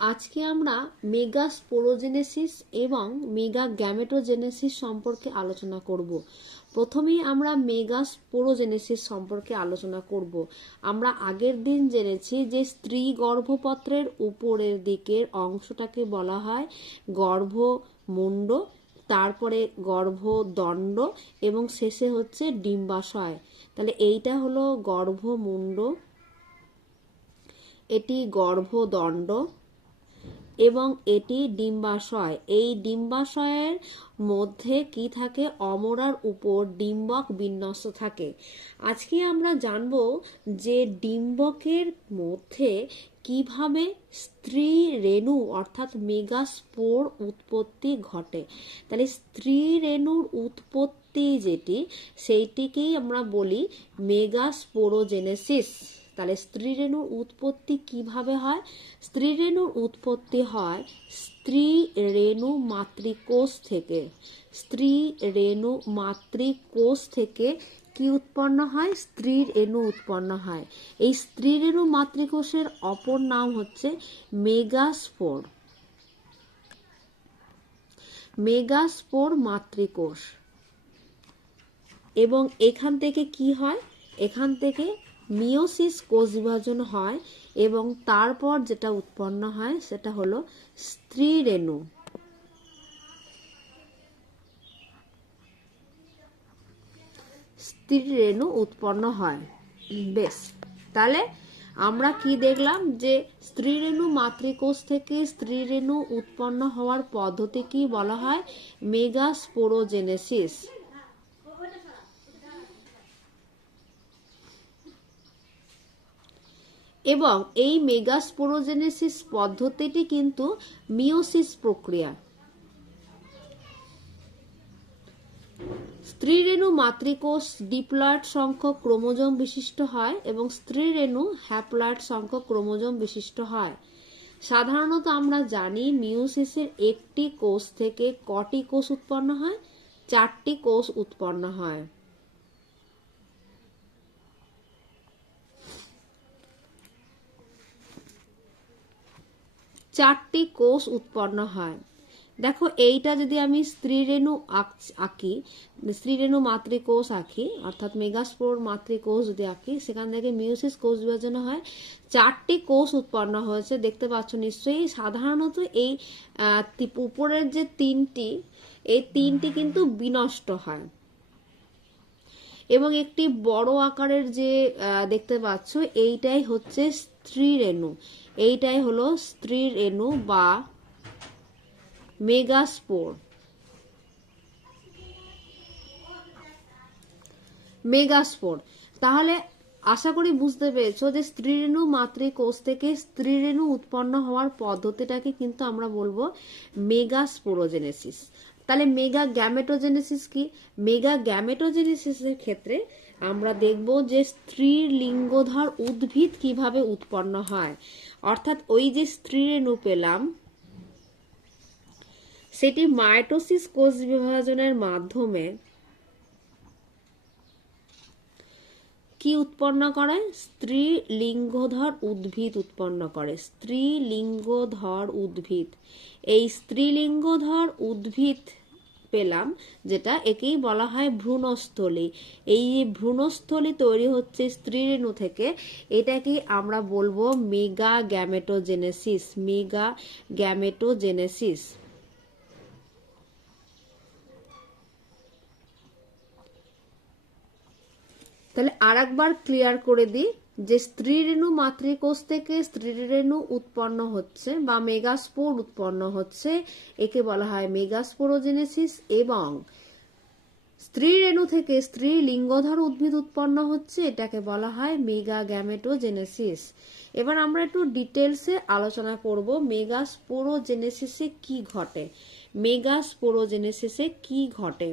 আজকে আমরা mega sporogenesis এবং মেগা গ্যামেটোজেনেসিস সম্পর্কে আলোচনা করব। প্রথমেই আমরা মেগা স্পোরোজেনেসিস সম্পর্কে আলোচনা করব। আমরা আগের দিন জেনেছি যে স্ত্রী গর্ভপত্রের উপরের দিকের অংশটাকে বলা হয় গর্ভমুণ্ড, তারপরে গর্ভদণ্ড এবং শেষে হচ্ছে ডিম্বাশয়। তাহলে এইটা হলো গর্ভমুণ্ড, এটি গর্ভদণ্ড এবং এটি ডিম্বাশয়। এই ডিম্বাশয়ের মধ্যে কি থাকে? অমরার উপর ডিম্বক বিন্যস্ত থাকে। আজকে আমরা জানব যে ডিম্বকের মধ্যে কিভাবে স্ত্রী রেণু অর্থাৎ মেগাস্পোর উৎপত্তি ঘটে। তাহলে স্ত্রী রেণুর উৎপত্তি যেটি, সেইটিকেই আমরা বলি মেগাস্পোরোজেনেসিস। তাহলে স্ত্রী রেণুর উৎপত্তি কিভাবে হয়? স্ত্রী রেণুর উৎপত্তি হয় স্ত্রী রেণু মাতৃকোষ থেকে। স্ত্রী রেণু মাতৃকোষ থেকে কি উৎপন্ন হয়? স্ত্রী রেণু উৎপন্ন হয়। এই স্ত্রী রেণু মাতৃকোষের অপর নাম হচ্ছে মেগাস্পোর। মেগাস্পোর মাতৃকোষ। এবং এখান থেকে কি হয়? এখান থেকে মিওসিস কোষ বিভাজন হয় এবং তারপর যেটা উৎপন্ন হয় সেটা হলো স্ত্রী রেণু। স্ত্রী রেণু উৎপন্ন হয়। বেশ, তাহলে আমরা কি দেখলাম যে স্ত্রী রেণু মাতৃকোষ থেকে স্ত্রী রেণু উৎপন্ন হওয়ার পদ্ধতি কি বলা হয়? মেগাস্পোরোজেনেসিস। এবং এই মেগাস্পোরোজেনেসিস পদ্ধতিটি কিন্তু মিওসিস প্রক্রিয়া। স্ত্রী রেণু মাতৃকোষ ডিপ্লয়েড সংখ্যক ক্রোমোজোম বিশিষ্ট হয় এবং স্ত্রী রেণু হ্যাপ্লয়েড সংখ্যক ক্রোমোজোম বিশিষ্ট হয়। সাধারণত আমরা জানি মিওসিসের একটি কোষ থেকে কটি কোষ উৎপন্ন হয়? 4টি কোষ উৎপন্ন হয়। চারটি কোষ উৎপন্ন হয়। দেখো, এইটা যদি আমি স্ত্রী রেণু আঁকি, স্ত্রী রেণু মাতৃকোষ আঁকি, অর্থাৎ মেগাস্পোর মাতৃকোষ যদি আঁকি, সেখান থেকে মিওসিস কোষ বিভাজন হয়, 4টি কোষ উৎপন্ন হয়েছে, দেখতে পাচ্ছ নিশ্চয়ই। সাধারণত এই উপরের যে এই তিনটি কিন্তু বিনষ্ট হয় এবং একটি বড় আকারের যে দেখতে পাচ্ছ, এইটাই হচ্ছে স্ত্রী রেণু। এইটাই হলো স্ত্রী রেণু বা মেগাস্পোর। মেগাস্পোর। তাহলে আশা করি বুঝতে পেরেছো যে স্ত্রী রেণু মাতৃকোষ থেকে স্ত্রী রেণু উৎপন্ন হওয়ার পদ্ধতিটাকে কিন্তু আমরা বলবো মেগাস্পোরোজেনেসিস। তাহলে মেগা গ্যামেটোজেনেসিস কি? মেগা গ্যামেটোজেনেসিসের ক্ষেত্রে আমরা দেখব যে স্ত্রীর লিঙ্গধর উদ্ভিদ কিভাবে উৎপন্ন হয়। অর্থাৎ ওই যে স্ত্রী রেণু পেলাম, সেটি মাইটোসিস কোষ বিভাজনের মাধ্যমে কি উৎপন্ন করে? স্ত্রী লিঙ্গধর উদ্ভিদ উৎপন্ন করে। স্ত্রী লিঙ্গধর উদ্ভিদ। এই স্ত্রী লিঙ্গধর উদ্ভিদ পেলাম যেটা, একেই বলা হয় ভ্রূণস্থলী। এই ভ্রূণস্থলী তৈরি হচ্ছে স্ত্রী রেণু থেকে, এটাকে আমরা বলবো মেগা গ্যামেটোজেনেসিস। Mega gametogenesis. তাহলে আরেকবার ক্লিয়ার করে দিই যে স্ত্রী রেণু মাতৃকোষ থেকে স্ত্রী রেণু উৎপন্ন হচ্ছে বা মেগাস্পোর উৎপন্ন হচ্ছে, একে বলা হয় মেগাস্পোরোজেনেসিস। এবং স্ত্রী রেণু থেকে স্ত্রী লিঙ্গধর উদ্ভিদ উৎপন্ন হচ্ছে, এটাকে বলা হয় মেগা গ্যামেটোজেনেসিস। এবার আমরা একটু ডিটেলসে আলোচনা করব মেগাস্পোরোজেনেসিসে কি ঘটে। মেগাস্পোরোজেনেসিসে কি ঘটে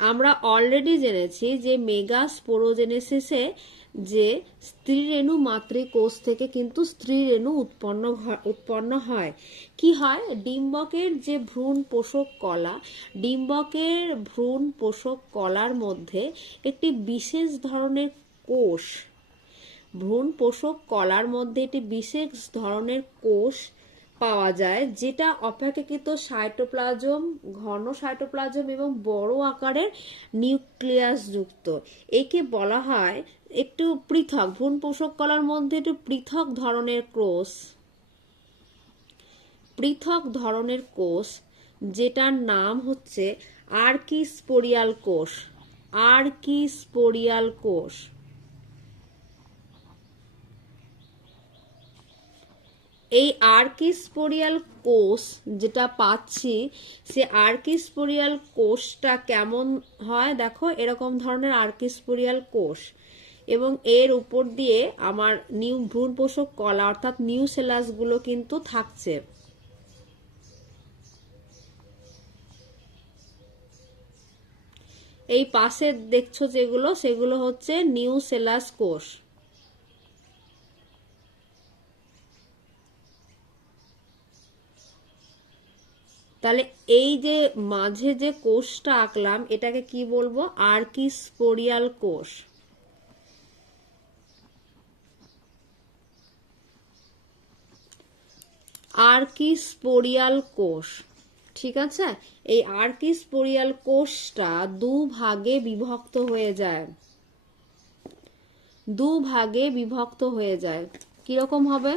আমরা অলরেডি জেনেছি যে মেগাস্পোরোজেনেসিসে যে স্ত্রী রেণু মাতৃকোষ থেকে কিন্তু স্ত্রী রেণু উৎপন্ন হয়। কি হয়? ডিম্বকের যে ভ্রূণ পোষক কলা, ডিম্বকের ভ্রূণ পোষক কলার মধ্যে একটি বিশেষ ধরনের কোষ ভ্রূণ পোষক কলার মধ্যে একটি বিশেষ ধরনের কোষ পাওয়া যায় যেটা অপেক্ষাকৃত সাইটোপ্লাজম, ঘন সাইটোপ্লাজম এবং বড় আকারের নিউক্লিয়াস যুক্ত। একে বলা হয় একটু পৃথক, ভ্রূণ পোষক কলার মধ্যে একটু পৃথক ধরনের কোষ যেটার নাম হচ্ছে আর্কিস্পোরিয়াল কোষ। আর্কিস্পোরিয়াল কোষ। এই আর্কিস্পোরিয়াল কোষ যেটা পাচ্ছি, সে আর্কিস্পোরিয়াল কোষটা কেমন হয় দেখো, এরকম ধরনের আর্কিস্পোরিয়াল কোষ, এবং এর উপর দিয়ে আমার ভ্রূণ পোষক কলা অর্থাৎ নিউসেলাসগুলো কিন্তু থাকছে। এই পাশে দেখছো যেগুলো, সেগুলো হচ্ছে নিউসেলাস কোষ। তাহলে এই যে মাঝে যে কোষটা আঁকলাম এটাকে কি বলবো? আর্কিস্পোরিয়াল কোষ। আর্কিস্পোরিয়াল কোষ, ঠিক আছে। এই আর্কিস্পোরিয়াল কোষটা দুভাগে বিভক্ত হয়ে যায়। কিরকম হবে?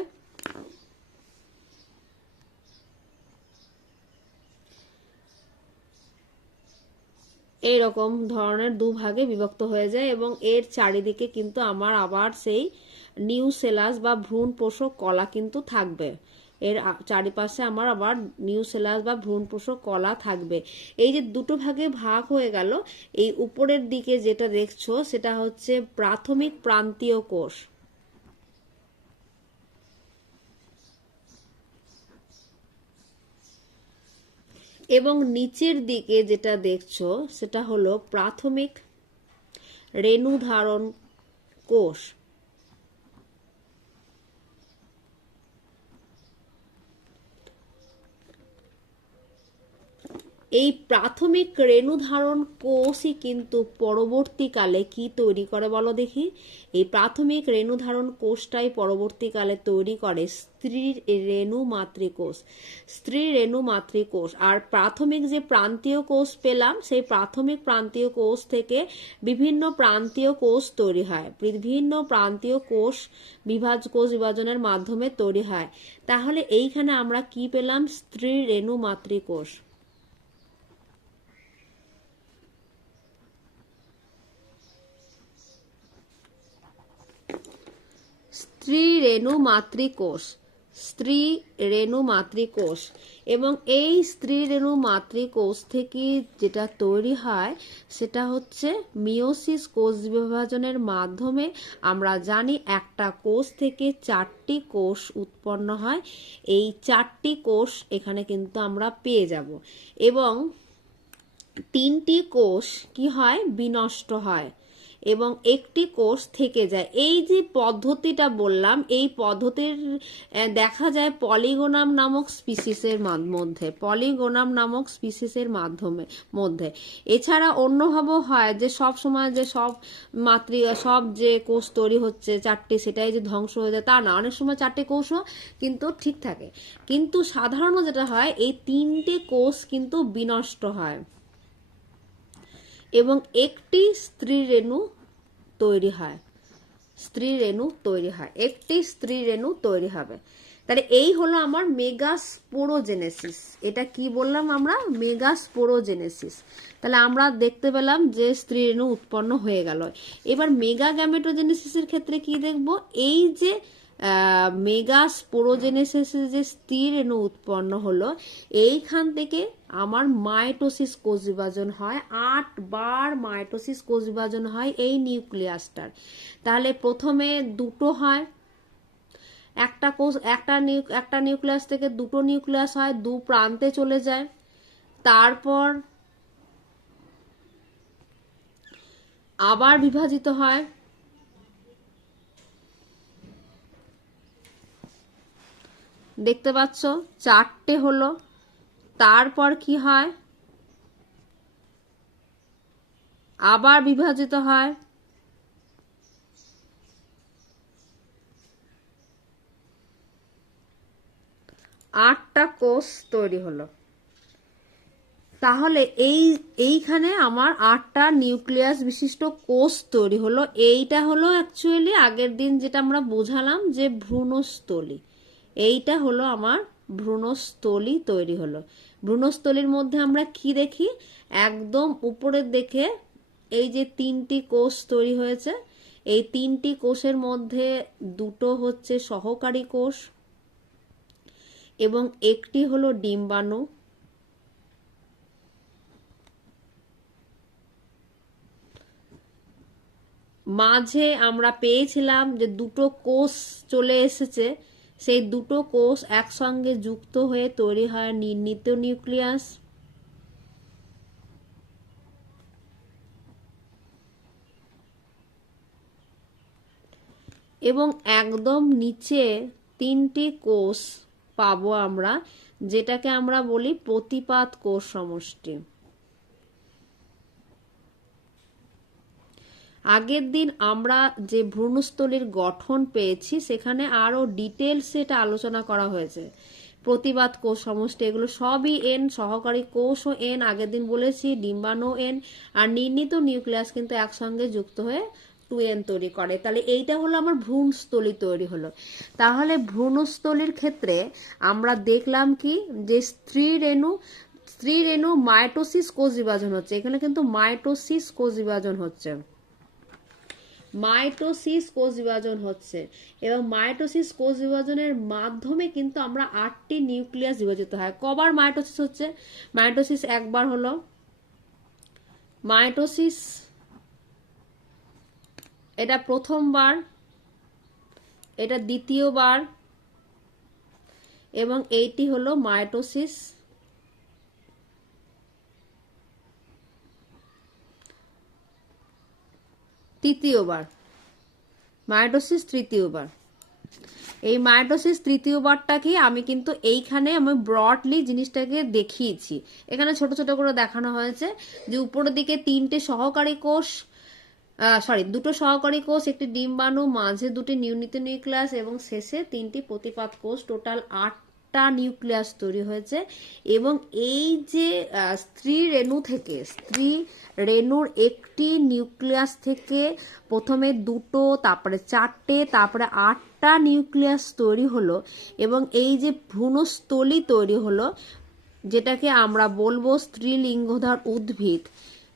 এইরকম ধরনের দুভাগে বিভক্ত হয়ে যায় এবং এর চারিদিকে কিন্তু আমার আবার সেই নিউসেলাস বা ভ্রূণ পোষক কলা কিন্তু থাকবে। এর চারিপাশে আমার আবার নিউসেলাস বা ভ্রূণ পোষক কলা থাকবে। এই যে দুটো ভাগে ভাগ হয়ে গেল, এই উপরের দিকে যেটা দেখছো সেটা হচ্ছে প্রাথমিক প্রান্তীয় কোষ, এবং নিচের দিকে যেটা দেখছো সেটা হলো প্রাথমিক রেণু ধারণ কোষ। এই প্রাথমিক রেণু ধারণ কোষই কিন্তু পরবর্তীকালে কি তৈরি করে বলো দেখি? এই প্রাথমিক রেণু ধারণ কোষটাই পরবর্তীকালে তৈরি করে স্ত্রী রেণু মাতৃকোষ। আর প্রাথমিক যে প্রান্তীয় কোষ পেলাম, সেই প্রাথমিক প্রান্তীয় কোষ থেকে বিভিন্ন প্রান্তীয় কোষ তৈরি হয়। বিভিন্ন প্রান্তীয় কোষ বিভাজনের মাধ্যমে তৈরি হয়। তাহলে এইখানে আমরা কি পেলাম? স্ত্রী রেণু মাতৃকোষ। স্ত্রী রেণু মাতৃকোষ, এবং এই স্ত্রী রেণু মাতৃকোষ থেকে যেটা তৈরি হয় সেটা হচ্ছে মিওসিস। কোষ বিভাজনের মাধ্যমে আমরা জানি একটা কোষ থেকে 4টি কোষ উৎপন্ন হয়। এই 4টি কোষ এখানে কিন্তু আমরা পেয়ে যাব, এবং 3টি কোষ কি হয়? বিনষ্ট হয়, এবং একটি কোষ থেকে যায়। এই যে পদ্ধতিটা বললাম, এই পদ্ধতির দেখা যায় পলিগোনাম নামক স্পিসিসের মধ্যে। এছাড়া অন্যভাবেও হয় যে সব সময় যে সব যে কোষ তৈরি হচ্ছে 4টি সেটাই যে ধ্বংস হয়ে যায় তা না, অনেক সময় 4টি কোষও কিন্তু ঠিক থাকে, কিন্তু সাধারণত যেটা হয় এই 3টে কোষ কিন্তু বিনষ্ট হয় এবং একটি স্ত্রী রেণু তৈরি হয়। একটি স্ত্রী রেণু তৈরি হবে। তাহলে এই হলো আমার মেগাস্পোরোজেনেসিস। এটা কি বললাম আমরা? মেগাস্পোরোজেনেসিস। তাহলে আমরা দেখতে পেলাম যে স্ত্রী রেণু উৎপন্ন হয়ে গেল। এবার মেগাগ্যামেটোজেনেসিসের ক্ষেত্রে কি দেখব? এই যে মেগাস্পোরোজেনেসিসে যে স্ত্রী রেণু উৎপন্ন হলো, এইখান থেকে আমার মাইটোসিস কোষ বিভাজন হয়। 8 বার মাইটোসিস কোষ বিভাজন হয় এই নিউক্লিয়াসটার। তাহলে প্রথমে দুটো হয়, একটা নিউক্লিয়াস থেকে দুটো নিউক্লিয়াস হয়, দু প্রান্তে চলে যায়। তারপর আবার বিভাজিত হয়, দেখতে পাচ্ছ 4টে হলো। তারপর কি হয়? আবার বিভাজিত হয়, 8টা কোষ তৈরি হলো। তাহলে এইখানে আমার 8টা নিউক্লিয়াস বিশিষ্ট কোষ তৈরি হলো। এইটা হলো অ্যাকচুয়ালি আগের দিন যেটা আমরা বোঝালাম যে ভ্রূণস্থলী, এইটা হলো আমার ভ্রূণস্থলী তৈরি হলো। ভ্রূণস্থলীর মধ্যে আমরা কি দেখি, একদম উপরের দিকে এই যে 3টি কোষ তৈরি হয়েছে, এই 3টি কোষের মধ্যে 2টো হচ্ছে সহকারী কোষ এবং একটি হলো ডিম্বাণু। মাঝে আমরা পেয়েছিলাম যে 2টো কোষ চলে এসেছে, সেই 2টো কোষ একসঙ্গে যুক্ত হয়ে তৈরি হয় নির্ণীত নিউক্লিয়াস। এবং একদম নিচে 3টি কোষ পাবো আমরা, যেটাকে আমরা বলি প্রতিপাদ কোষ সমষ্টি। আগের দিন আমরা যে ভ্রূণস্থলীর গঠন পেয়েছি সেখানে আরো ডিটেলস এটা আলোচনা করা হয়েছে। প্রতিপাদ কোষ সমষ্টি এগুলো সবই এন, সহকারী কোষও এন, আগের দিন বলেছি ডিম্বাণু এন, আর নির্ণীত নিউক্লিয়াস কিন্তু একসঙ্গে যুক্ত হয়ে 2n তৈরি করে। তাহলে এইটা হলো আমার ভ্রূণস্থলী তৈরি হলো। তাহলে ভ্রূণস্থলীর ক্ষেত্রে আমরা দেখলাম কি, যে স্ত্রী রেণু মাইটোসিস কোষ বিভাজন হচ্ছে, এখানে কিন্তু মাইটোসিস কোষ বিভাজন হচ্ছে, মাইটোসিস কোষ বিভাজন হচ্ছে এবং মাইটোসিস কোষ বিভাজনের মাধ্যমে কিন্তু আমরা 8টি নিউক্লিয়াস বিভাজিত হয়। কবার মাইটোসিস হচ্ছে? মাইটোসিস একবার হলো, মাইটোসিস এটা প্রথমবার, এটা দ্বিতীয়বার, এবং এইটি হলো মাইটোসিস তৃতীয়বার, মাইটোসিস তৃতীয়বার। এই মাইটোসিস তৃতীয়বারটাকে আমি কিন্তু এইখানে আমি ব্রডলি জিনিসটাকে দেখিয়েছি, এখানে ছোট ছোট করে দেখানো হয়েছে যে উপরের দিকে 3টে সহকারী কোষ, 2টো সহকারী কোষ, একটি ডিম্বাণু, মাঝে 2টি নির্ণীত নিউক্লিয়াস এবং শেষে 3টি প্রতিপাদ কোষ, টোটাল 8টা নিউক্লিয়াস তৈরি হয়েছে। এবং এই যে স্ত্রী রেণুর একটি নিউক্লিয়াস থেকে প্রথমে 2টো, তারপরে 4টে, তারপরে 8টা নিউক্লিয়াস তৈরি হলো এবং এই যে ভ্রূণস্থলী তৈরি হলো, যেটাকে আমরা বলবো স্ত্রীলিঙ্গধর উদ্ভিদ।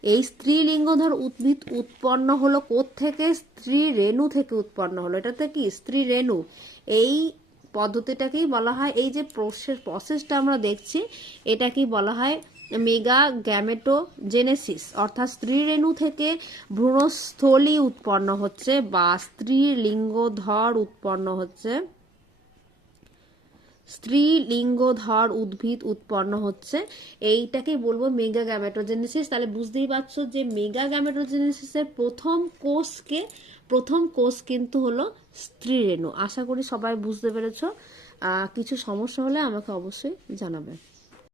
এই স্ত্রীলিঙ্গধর উদ্ভিদ উৎপন্ন হলো কোত্থেকে? স্ত্রী রেণু থেকে উৎপন্ন হলো। এটাতে কি স্ত্রী রেণু, এই পদ্ধতিটাকেই বলা হয়, এই যে প্রসেসটা আমরা দেখছি এটাকেই বলা হয় মেগা গ্যামেটোজেনেসিস, অর্থাৎ স্ত্রী রেণু থেকে ভ্রূণস্থলী উৎপন্ন হচ্ছে বা স্ত্রীলিঙ্গধর উৎপন্ন হচ্ছে, স্ত্রীলিঙ্গধর উদ্ভিদ উৎপন্ন হচ্ছে, এইটাকেই বলবো মেগা গ্যামেটোজেনেসিস। তাহলে বুঝতেই পারছো যে মেগা গ্যামেটোজেনেসিসের প্রথম কোষ কিন্তু হলো স্ত্রী রেণু। আশা করি সবাই বুঝতে পেরেছো। কিছু সমস্যা হলে আমাকে অবশ্যই জানাবে।